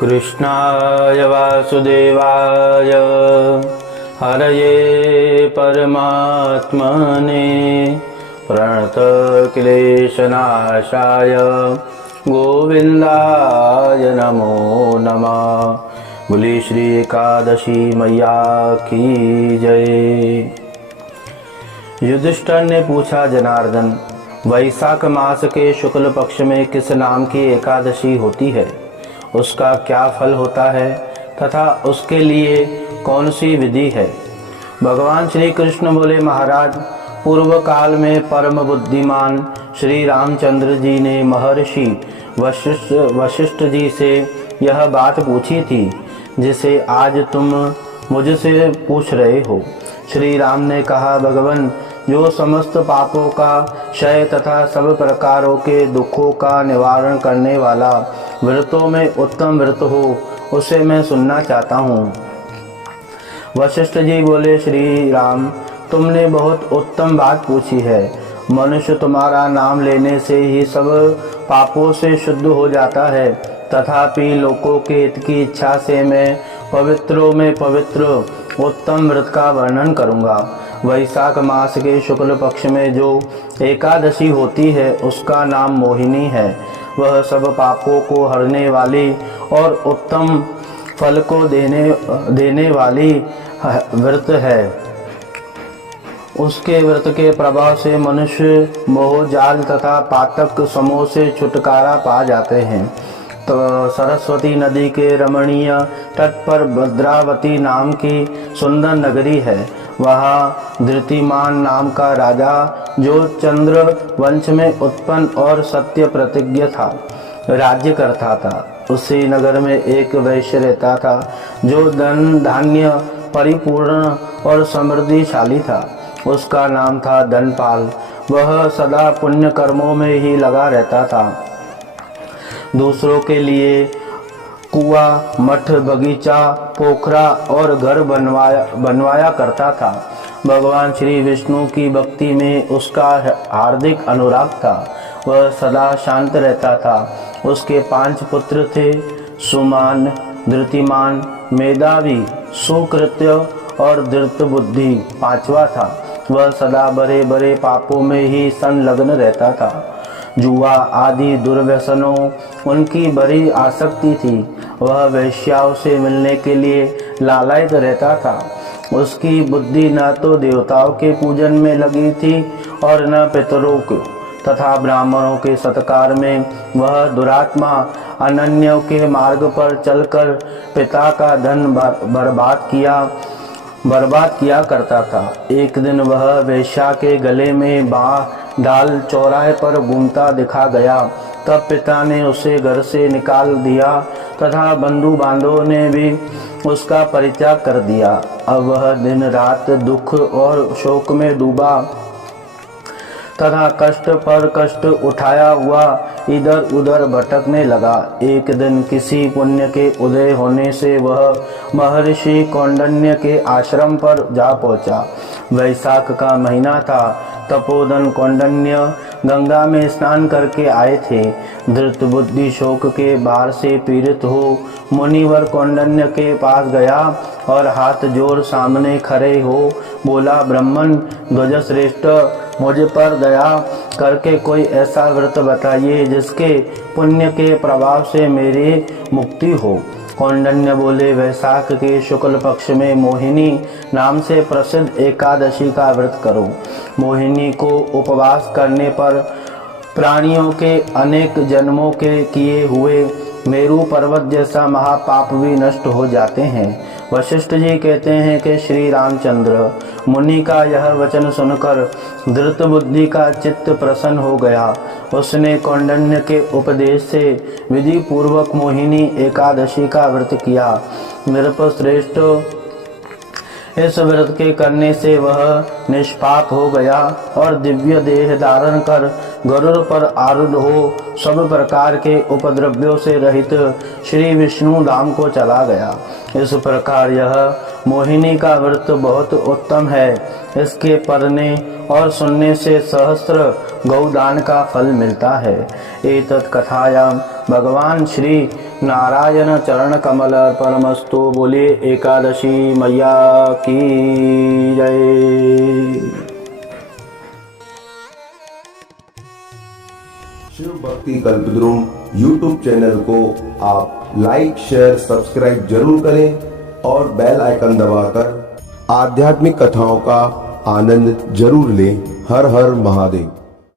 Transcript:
कृष्णाय वासुदेवाय हरये परमात्मने प्रणतक्लेशनाशाय गोविंदाय नमो नमः। बोली श्री एकादशी मैया की जय। युधिष्ठिर ने पूछा, जनार्दन, वैशाख मास के शुक्ल पक्ष में किस नाम की एकादशी होती है? उसका क्या फल होता है तथा उसके लिए कौन सी विधि है? भगवान श्री कृष्ण बोले, महाराज, पूर्व काल में परम बुद्धिमान श्री रामचंद्र जी ने महर्षि वशिष्ठ जी से यह बात पूछी थी जिसे आज तुम मुझसे पूछ रहे हो। श्री राम ने कहा, भगवन, जो समस्त पापों का क्षय तथा सब प्रकारों के दुखों का निवारण करने वाला व्रतों में उत्तम व्रत हो, उसे मैं सुनना चाहता हूँ। वशिष्ठ जी बोले, श्री राम, तुमने बहुत उत्तम बात पूछी है। मनुष्य तुम्हारा नाम लेने से ही सब पापों से शुद्ध हो जाता है, तथापि लोकों के हित की इच्छा से मैं पवित्रों में पवित्र उत्तम व्रत का वर्णन करूँगा। वैशाख मास के शुक्ल पक्ष में जो एकादशी होती है उसका नाम मोहिनी है। वह सब पापों को हरने वाली और उत्तम फल को देने वाली व्रत है। उसके व्रत के प्रभाव से मनुष्य मोह जाल तथा पातक समूह से छुटकारा पा जाते हैं। तो सरस्वती नदी के रमणीय तट पर भद्रावती नाम की सुंदर नगरी है। वहाँ धृतिमान नाम का राजा, जो चंद्र वंश में उत्पन्न और सत्य प्रतिज्ञ था, राज्य करता था। उसी नगर में एक वैश्य रहता था जो धन धान्य परिपूर्ण और समृद्धिशाली था। उसका नाम था धनपाल। वह सदा पुण्य कर्मों में ही लगा रहता था। दूसरों के लिए कुआं, मठ, बगीचा, पोखरा और घर बनवाया करता था। भगवान श्री विष्णु की भक्ति में उसका हार्दिक अनुराग था। वह सदा शांत रहता था। उसके 5 पुत्र थे, सुमान, धृतिमान, मेधावी, सुकृत्य और धृत बुद्धि 5वां था। वह सदा बड़े बड़े पापों में ही संलग्न रहता था। जुआ आदि दुर्व्यसनों उनकी बड़ी आसक्ति थी। वह वेश्याओं से मिलने के लिए लालायित रहता था। उसकी बुद्धि न तो देवताओं के पूजन में लगी थी और न पितरों तथा ब्राह्मणों के सत्कार में। वह दुरात्मा अनन्यों के मार्ग पर चलकर पिता का धन बर्बाद किया करता था। एक दिन वह वेश्या के गले में बाँह डाल चौराहे पर घूमता दिखा गया। तब पिता ने उसे घर से निकाल दिया तथा बंधु बांधवों ने भी उसका परित्याग कर दिया। अब वह दिन रात दुख और शोक में डूबा तथा कष्ट पर कष्ट उठाया हुआ इधर उधर भटकने लगा। एक दिन किसी पुण्य के उदय होने से वह महर्षि कौंडिन्य के आश्रम पर जा पहुंचा। वैशाख का महीना था। तपोधन कौंडिन्य गंगा में स्नान करके आए थे। धृत बुद्धि शोक के भार से पीड़ित हो मुनिवर कौंडिन्य के पास गया और हाथ जोड़ सामने खड़े हो बोला, ब्राह्मण ध्वज श्रेष्ठ, मुझ पर दया करके कोई ऐसा व्रत बताइए जिसके पुण्य के प्रभाव से मेरी मुक्ति हो। कौंडिन्य बोले, वैशाख के शुक्ल पक्ष में मोहिनी नाम से प्रसिद्ध एकादशी का व्रत करो। मोहिनी को उपवास करने पर प्राणियों के अनेक जन्मों के किए हुए मेरू पर्वत जैसा महापाप भी नष्ट हो जाते हैं। वशिष्ठ जी कहते हैं कि श्री रामचंद्र मुनि का यह वचन सुनकर धृत बुद्धि का चित्त प्रसन्न हो गया। उसने कौंडिन्य के उपदेश से विधि पूर्वक मोहिनी एकादशी का व्रत किया। नृपश्रेष्ठ, इस व्रत के करने से वह निष्पाप हो गया और दिव्य देह धारण कर गरुड़ पर आरूढ़ हो सब प्रकार के उपद्रव्यों से रहित श्री विष्णु धाम को चला गया। इस प्रकार यह मोहिनी का व्रत बहुत उत्तम है। इसके पढ़ने और सुनने से सहस्त्र गौदान का फल मिलता है। एतत् कथायां भगवान श्री नारायण चरण कमल परमस्तु। बोले एकादशी मैया की जय। शिव भक्ति कल्पद्रुम YouTube चैनल को आप लाइक शेयर सब्सक्राइब जरूर करें और बेल आइकन दबाकर आध्यात्मिक कथाओं का आनंद जरूर लें। हर हर महादेव।